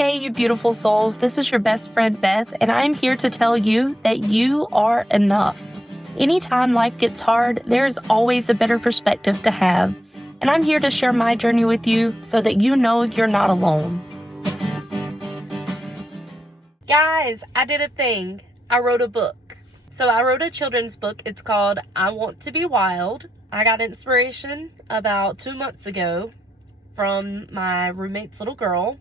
Hey, you beautiful souls. This is your best friend, Beth, and I'm here to tell you that you are enough. Anytime life gets hard, there is always a better perspective to have. And I'm here to share my journey with you so that you know you're not alone. Guys, I did a thing. I wrote a book. So I wrote a children's book. It's called I Want to Be Wild. I got inspiration about 2 months ago from my roommate's little girl.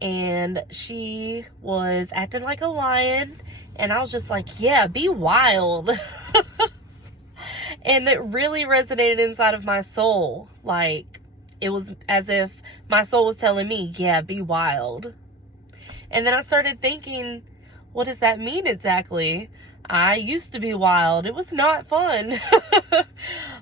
And she was acting like a lion. And I was just like, yeah, be wild. And it really resonated inside of my soul. Like, it was as if my soul was telling me, yeah, be wild. And then I started thinking, what does that mean exactly? I used to be wild. It was not fun.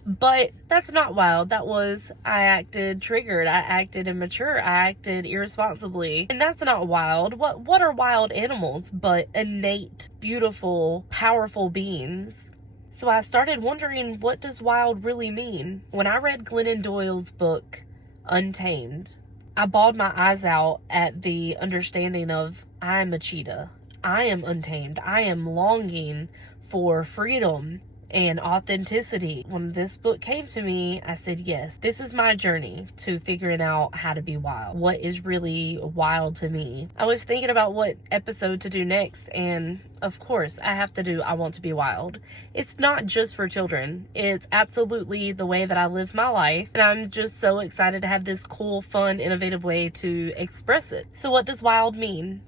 But that's not wild. That was, I acted triggered. I acted immature. I acted irresponsibly. And that's not wild. What are wild animals but innate, beautiful, powerful beings? So I started wondering, what does wild really mean? When I read Glennon Doyle's book, Untamed, I bawled my eyes out at the understanding of, I am a cheetah. I am untamed. I am longing for freedom and authenticity. When this book came to me, I said, yes, this is my journey to figuring out how to be wild. What is really wild to me? I was thinking about what episode to do next, and of course, I have to do I Want to Be Wild. It's not just for children. It's absolutely the way that I live my life, and I'm just so excited to have this cool, fun, innovative way to express it. So what does wild mean?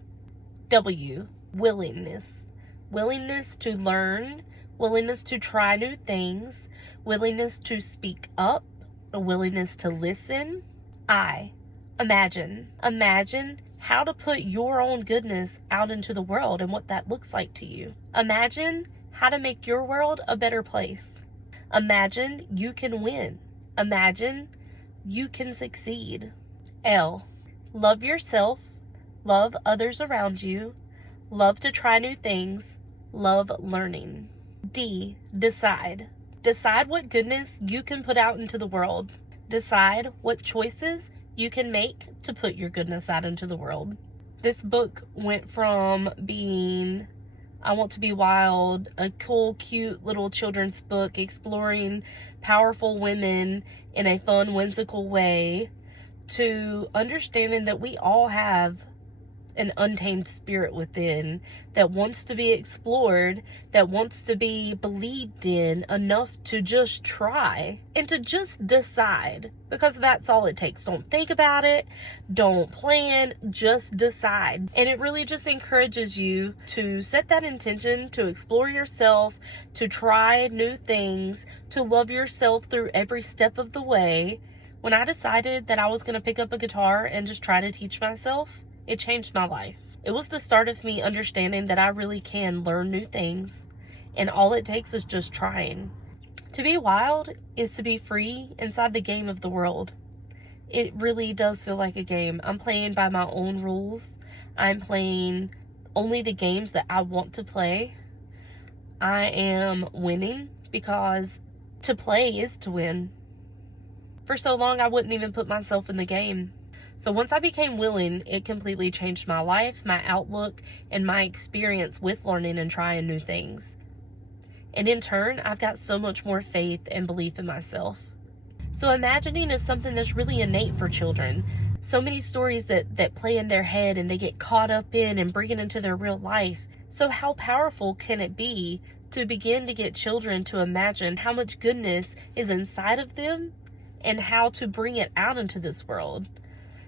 W. Willingness. Willingness to learn, willingness to try new things, willingness to speak up, a willingness to listen. I. Imagine. Imagine how to put your own goodness out into the world and what that looks like to you. Imagine how to make your world a better place. Imagine you can win. Imagine you can succeed. L. Love yourself. Love others around you. Love to try new things. Love learning. D. Decide. Decide what goodness you can put out into the world. Decide what choices you can make to put your goodness out into the world. This book went from being I Want to Be Wild, a cool, cute little children's book exploring powerful women in a fun, whimsical way, to understanding that we all have an untamed spirit within that wants to be explored, that wants to be believed in enough to just try and to just decide, because that's all it takes. Don't think about it, don't plan, just decide. And it really just encourages you to set that intention to explore yourself, to try new things, to love yourself through every step of the way. When I decided that I was going to pick up a guitar and just try to teach myself, it changed my life. It was the start of me understanding that I really can learn new things, and all it takes is just trying. To be wild is to be free inside the game of the world. It really does feel like a game. I'm playing by my own rules. I'm playing only the games that I want to play. I am winning because to play is to win. For so long, I wouldn't even put myself in the game. So once I became willing, it completely changed my life, my outlook, and my experience with learning and trying new things. And in turn, I've got so much more faith and belief in myself. So imagining is something that's really innate for children. So many stories that play in their head and they get caught up in and bring it into their real life. So how powerful can it be to begin to get children to imagine how much goodness is inside of them and how to bring it out into this world?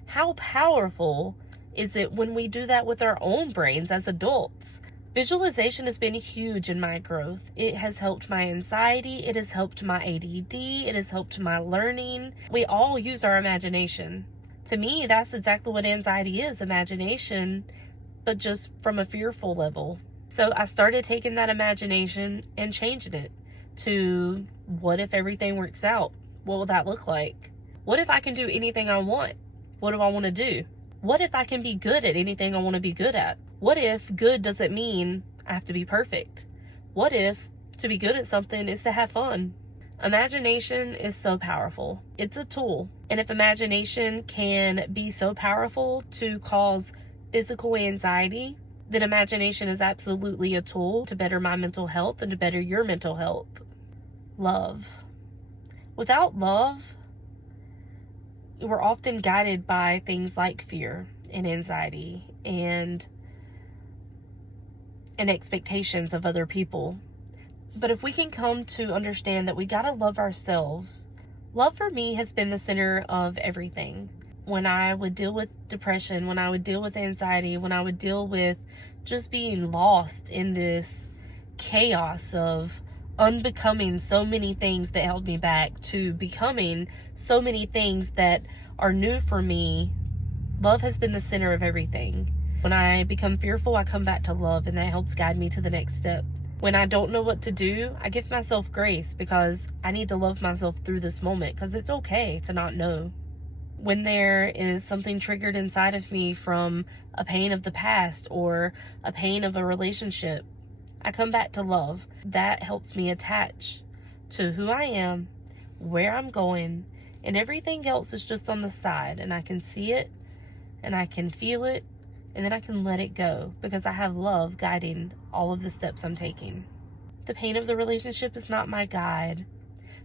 How powerful is it when we do that with our own brains as adults? Visualization has been huge in my growth. It has helped my anxiety. It has helped my ADD. It has helped my learning. We all use our imagination. To me, that's exactly what anxiety is, imagination, but just from a fearful level. So I started taking that imagination and changing it to, what if everything works out? What will that look like? What if I can do anything I want? What do I want to do? What if I can be good at anything I want to be good at? What if good doesn't mean I have to be perfect? What if to be good at something is to have fun? Imagination is so powerful. It's a tool. And if imagination can be so powerful to cause physical anxiety, then imagination is absolutely a tool to better my mental health and to better your mental health. Love. Without love, we're often guided by things like fear and anxiety and expectations of other people. But if we can come to understand that we gotta love ourselves, love for me has been the center of everything. When I would deal with depression, when I would deal with anxiety, when I would deal with just being lost in this chaos of unbecoming so many things that held me back to becoming so many things that are new for me, love has been the center of everything. When I become fearful, I come back to love, and that helps guide me to the next step. When I don't know what to do, I give myself grace because I need to love myself through this moment, because it's okay to not know. When there is something triggered inside of me from a pain of the past or a pain of a relationship, I come back to love. That helps me attach to who I am, where I'm going, and everything else is just on the side, and I can see it and I can feel it, and then I can let it go because I have love guiding all of the steps I'm taking. The pain of the relationship is not my guide.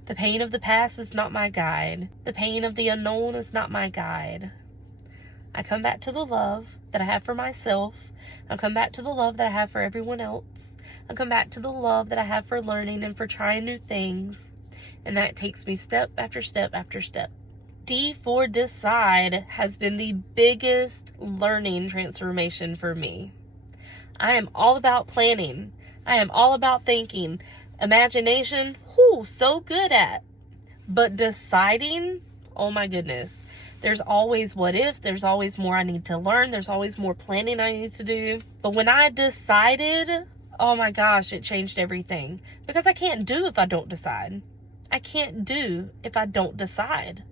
The pain of the past is not my guide. The pain of the unknown is not my guide. I come back to the love that I have for myself. I come back to the love that I have for everyone else. I come back to the love that I have for learning and for trying new things. And that takes me step after step after step. D for decide has been the biggest learning transformation for me. I am all about planning. I am all about thinking. Imagination, so good at. But deciding, oh my goodness. There's always what ifs. There's always more I need to learn. There's always more planning I need to do. But when I decided, oh my gosh, it changed everything. Because I can't do if I don't decide. I can't do if I don't decide.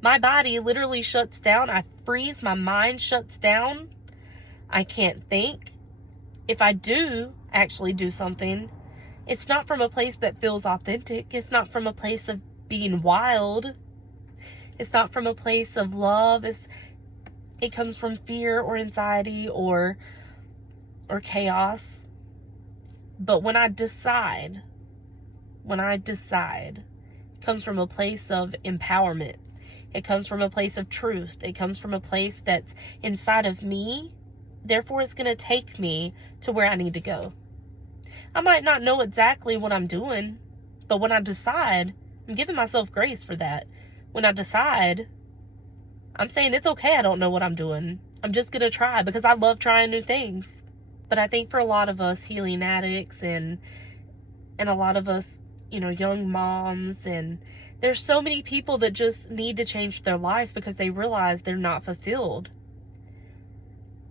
My body literally shuts down. I freeze. My mind shuts down. I can't think. If I do actually do something, it's not from a place that feels authentic. It's not from a place of being wild. It's not from a place of love. It comes from fear or anxiety or chaos. But when I decide, it comes from a place of empowerment. It comes from a place of truth. It comes from a place that's inside of me. Therefore, it's going to take me to where I need to go. I might not know exactly what I'm doing, but when I decide, I'm giving myself grace for that. When I decide, I'm saying it's okay I don't know what I'm doing. I'm just going to try because I love trying new things. But I think for a lot of us healing addicts and a lot of us, young moms, and there's so many people that just need to change their life because they realize they're not fulfilled.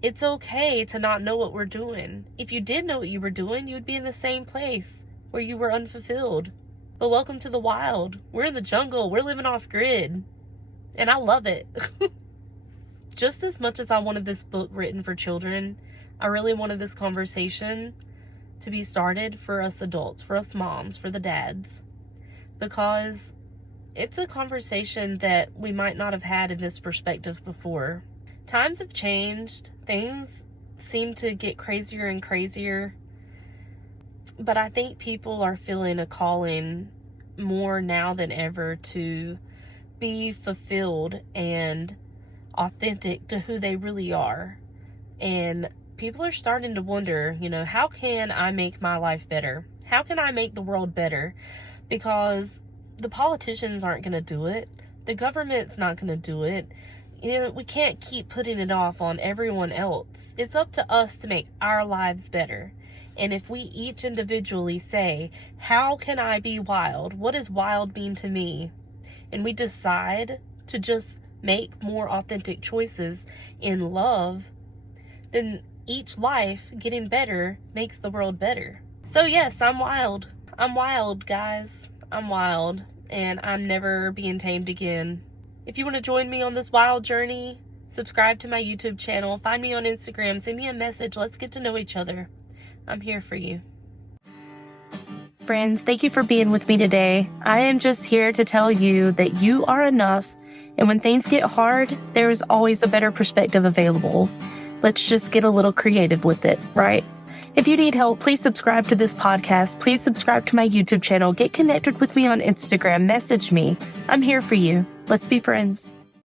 It's okay to not know what we're doing. If you did know what you were doing, you would be in the same place where you were unfulfilled. But welcome to the wild. We're in the jungle. We're living off grid. And I love it. Just as much as I wanted this book written for children, I really wanted this conversation to be started for us adults, for us moms, for the dads. Because it's a conversation that we might not have had in this perspective before. Times have changed. Things seem to get crazier and crazier. But I think people are feeling a calling more now than ever to be fulfilled and authentic to who they really are. And people are starting to wonder, how can I make my life better? How can I make the world better? Because the politicians aren't going to do it. The government's not going to do it. We can't keep putting it off on everyone else. It's up to us to make our lives better. And if we each individually say, how can I be wild? What does wild mean to me? And we decide to just make more authentic choices in love, then each life getting better makes the world better. So yes, I'm wild. I'm wild, guys. I'm wild. And I'm never being tamed again. If you want to join me on this wild journey, subscribe to my YouTube channel, find me on Instagram, send me a message, let's get to know each other. I'm here for you. Friends, thank you for being with me today. I am just here to tell you that you are enough, and when things get hard, there is always a better perspective available. Let's just get a little creative with it, right? If you need help, please subscribe to this podcast. Please subscribe to my YouTube channel. Get connected with me on Instagram. Message me. I'm here for you. Let's be friends.